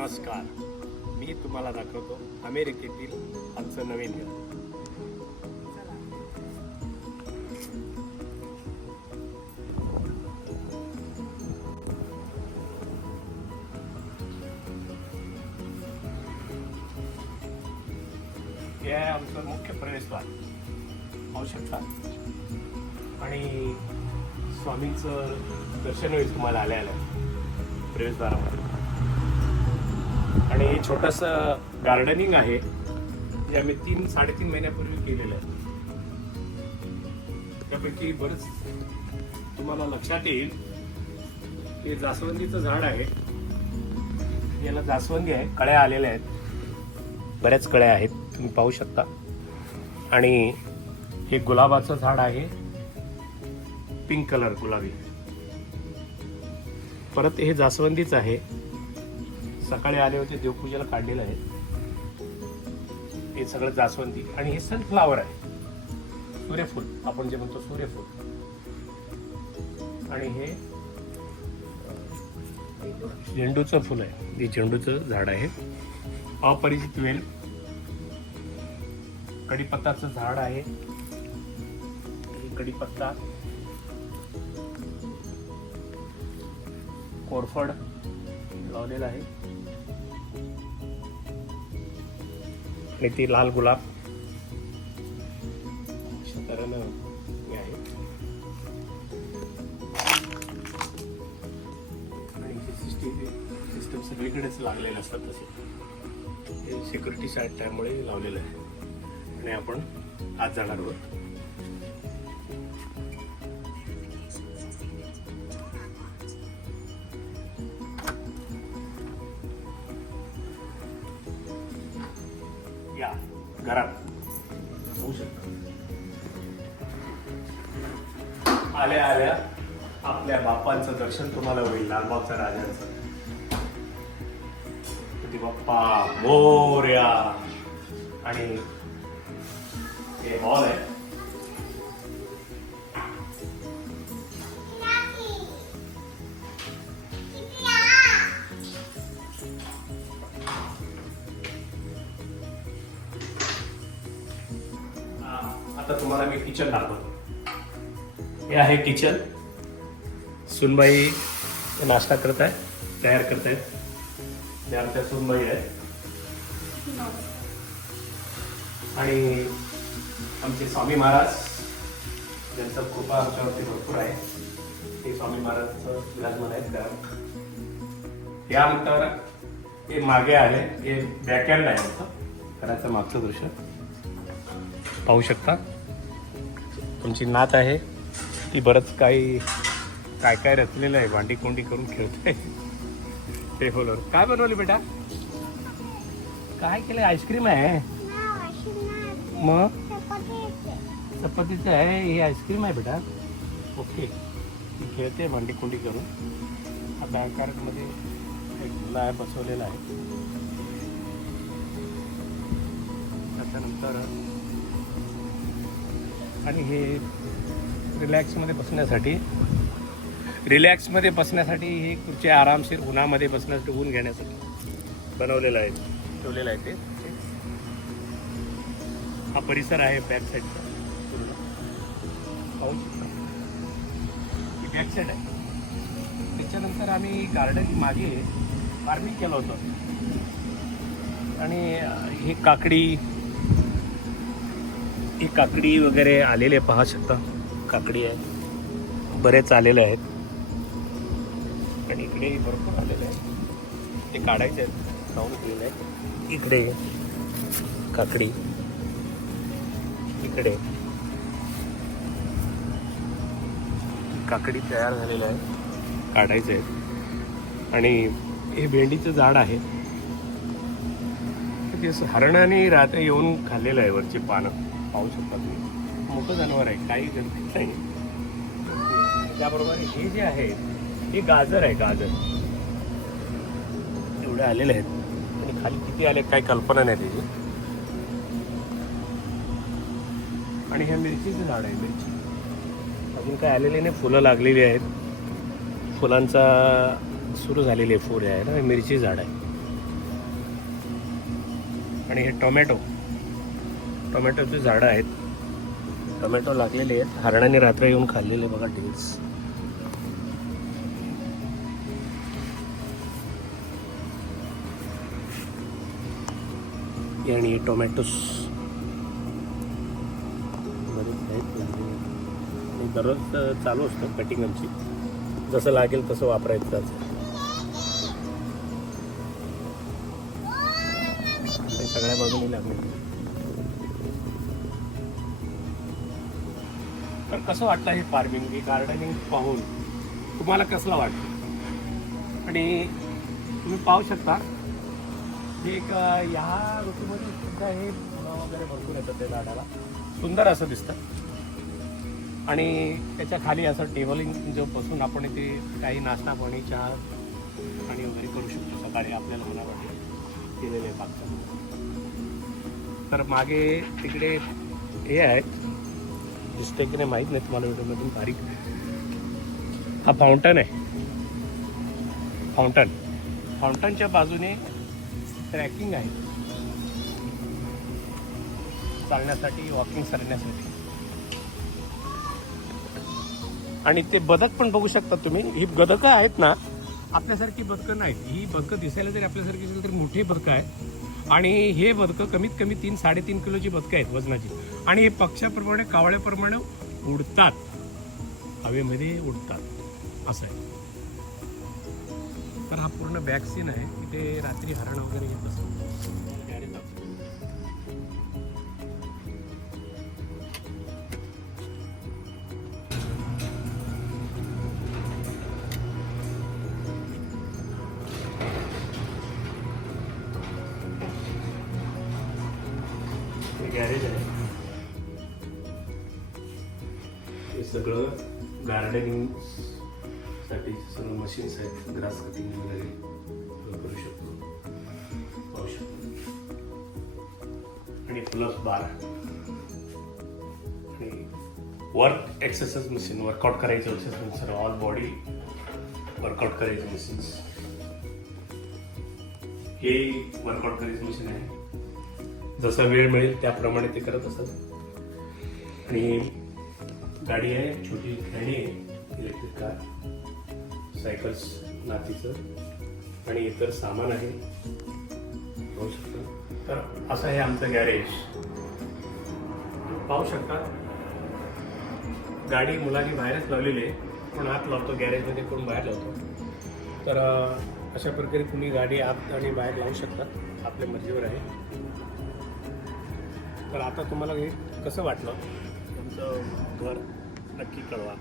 नमस्कार, मी तुम्हाला दाखवतो अमेरिकेतील आमचं नवीन घर. हे आहे आमचं मुख्य प्रवेशद्वार, पाहू शकता. आणि स्वामींचं दर्शन होईल तुम्हाला आल्या प्रवेशद्वारामध्ये. आणि छोटंसं गार्डनिंग आहे जे आम्ही 3-3.5 महिन्यापूर्वी केलेलं आहे. त्यापैकी बरंच तुम्हाला लक्षात येईल हे जास्वंदीचं झाड आहे. याला जास्वंदी आहे, कळ्या आलेल्या आहेत, बऱ्याच कळ्या आहेत तुम्ही पाहू शकता. आणि हे गुलाबाचं झाड आहे, पिंक कलर गुलाबी. परत हे जास्वंदीच आहे, सकाळी आले होते देवपूजेला काढलेलं आहे. हे सगळं जास्वंदी. आणि हे सनफ्लावर आहे, सूर्यफूल आपण जे म्हणतो सूर्यफूल. आणि हे झेंडूचं फुल आहे, हे झेंडूचं झाड आहे. अपरिचित वेल, कढीपत्ताचं झाड आहे, कढीपत्ता, कोरफड लावलेलं आहे. आणि ती लाल गुलाब अशा तऱ्हेनं आहे. आणि सिस्टम सगळीकडेच लागलेले असतात तसे. सिक्युरिटी साईड त्यामुळे लावलेलं आहे. आणि आपण आज जाणार आहोत. या घरात होऊ शकतं. आल्या आल्या आपल्या बाप्पांचं दर्शन तुम्हाला होईल, लालबागच्या राजांचं. गणपती बाप्पा मोरया. आणि हे हॉल आहे. आता तुम्हाला मी किचन दाखवतो. हे आहे किचन. सुनबाई नाश्ता करत आहे, तयार करत आहेत. ते आमच्या सुनबाई आहेत. आणि आमचे स्वामी महाराज, ज्यांचं कृपा आमच्यावरती भरपूर आहे, ते स्वामी महाराजचं विराजमान आहेत घरात. यानंतर हे मागे आहे, हे बॅकयार्ड आहे आमचं घराचं मागचं दृश्य पाहू शकता. तुमची नात आहे, ती बरंच काय काय रचलेलं आहे, भांडी कोंडी करून खेळते टेबलवर. काय बनवले बेटा? काय केलं? आईस्क्रीम आहे. मग चपातीचं आहे, हे आईस्क्रीम आहे बेटा. ओके, ती खेळते भांडी कोंडी करून. हा बँक कार्डमध्ये एक मुला आहे बसवलेला आहे. त्याच्यानंतर आणि हे रिलॅक्समध्ये बसण्यासाठी ही खुर्ची आरामशीर उन्हामध्ये बसण्यासाठी, ऊन घेण्यासाठी बनवलेलं आहे, ठेवलेलं आहे. ते हा परिसर आहे बॅक साईडचा. पाहू शकता, ही बॅक साईड आहे. त्याच्यानंतर आम्ही गार्डन मागे फार्मिंग केलं होतं. आणि ही काकडी वगैरे आलेले पाहू शकता. काकडी आहे, बरेच आलेले आहेत. आणि इकडे भरपूर आलेले आहेत, ते काढायचे आहेत, जाऊन गेलेले आहे. इकडे काकडी, इकडे काकडी तयार झालेलं आहे, काढायचे आहेत. आणि हे भेंडीचं झाड आहे, ते हरणाने रात्री येऊन खाल्लेलं आहे वरची पानं पाहू शकता तुम्ही. मोठं जनावर आहे, काही गणपत नाही. त्याबरोबर हे जे आहे हे गाजर आहे, गाजर एवढे आलेले आहेत. आणि खाली किती आले काही कल्पना नाही त्याची. आणि हे मिरचीचं झाड आहे, मिरची अजून काय आलेले नाही, फुलं लागलेली आहेत. फुलांचा सुरू झालेली आहे, फूड आहे ना, मिरची झाड आहे. आणि हे टोमॅटोची झाडं आहेत. टोमॅटो लागलेले आहेत. हरणाने रात्र येऊन खाल्लेले बघा टेल्स. आणि टोमॅटोस बरेच आहेत लागलेले. आणि दररोज चालू असतं कटिंग आमची. जसं लागेल तसं वापरायचं. सगळ्या बाजूनी लागले. तर कसं वाटतं हे फार्मिंग, हे गार्डनिंग पाहून तुम्हाला कसलं वाटतं? आणि तुम्ही पाहू शकता हे एक ह्या ऋतूमध्ये सुद्धा हे फुलं वगैरे भरपूर येतात त्या झाडाला. सुंदर असं दिसतं. आणि त्याच्या खाली असं टेबलिंग जो बसून आपण इथे काही नाश्ता पाणी चहा पाणी वगैरे करू शकतो. सकाळी आपल्याला मनामध्ये केलेले आहे बागचं. तर मागे तिकडे हे आहेत, दिसतंय की नाही माहीत नाही तुम्हाला व्हिडिओमधून बारीक. हा फाउंटन आहे. फाउंटनच्या बाजूने ट्रॅकिंग आहे चालण्यासाठी, वॉकिंग करण्यासाठी. आणि ते बदक पण बघू शकता तुम्ही. ही बदकं आहेत ना, आपल्यासारखी बदकं नाहीत. ही बदकं दिसायला जरी आपल्यासारखी असेल तरी मोठी बदकं आहे. आणि हे बदकं कमीत कमी 3-3.5 किलोची बदकं आहेत वजनाची. आणि हे पक्ष्याप्रमाणे कावळ्याप्रमाणे उडतात, हवेमध्ये उडतात असं आहे. तर हा पूर्ण बॅक सीन आहे. इथे रात्री हरण वगैरे येत असतात. गॅरेज आहे. हे सगळं गार्डनिंग साठी सगळं मशीन्स आहेत. ग्रास कटिंग वगैरे करू शकतो, पाहू शकतो. आणि प्लस बार आणि वर्क एक्सरसाइज मशीन, वर्कआउट करायचं exercise machine, all body workout करायचं मशीन्स. हे वर्कआउट करायचं मशीन आहे. जसा वेळ मिळेल त्याप्रमाणे ते करत असतात. आणि गाडी आहे, छोटी गाडी आहे, इलेक्ट्रिक कार, सायकल्स नातीचं आणि इतर सामान आहे, पाहू शकता. तर असं आहे आमचं गॅरेज. पाहू शकता गाडी मुलांनी बाहेरच लावलेली आहे. कोण आत लावतो गॅरेजमध्ये, कोण बाहेर लावतो. तर अशा प्रकारे तुम्ही गाडी आत आणि बाहेर लावू शकता, आपल्या मर्जीवर आहे. तर आता तुम्हाला हे कसं वाटलं तुमचं घर नक्की कळवा.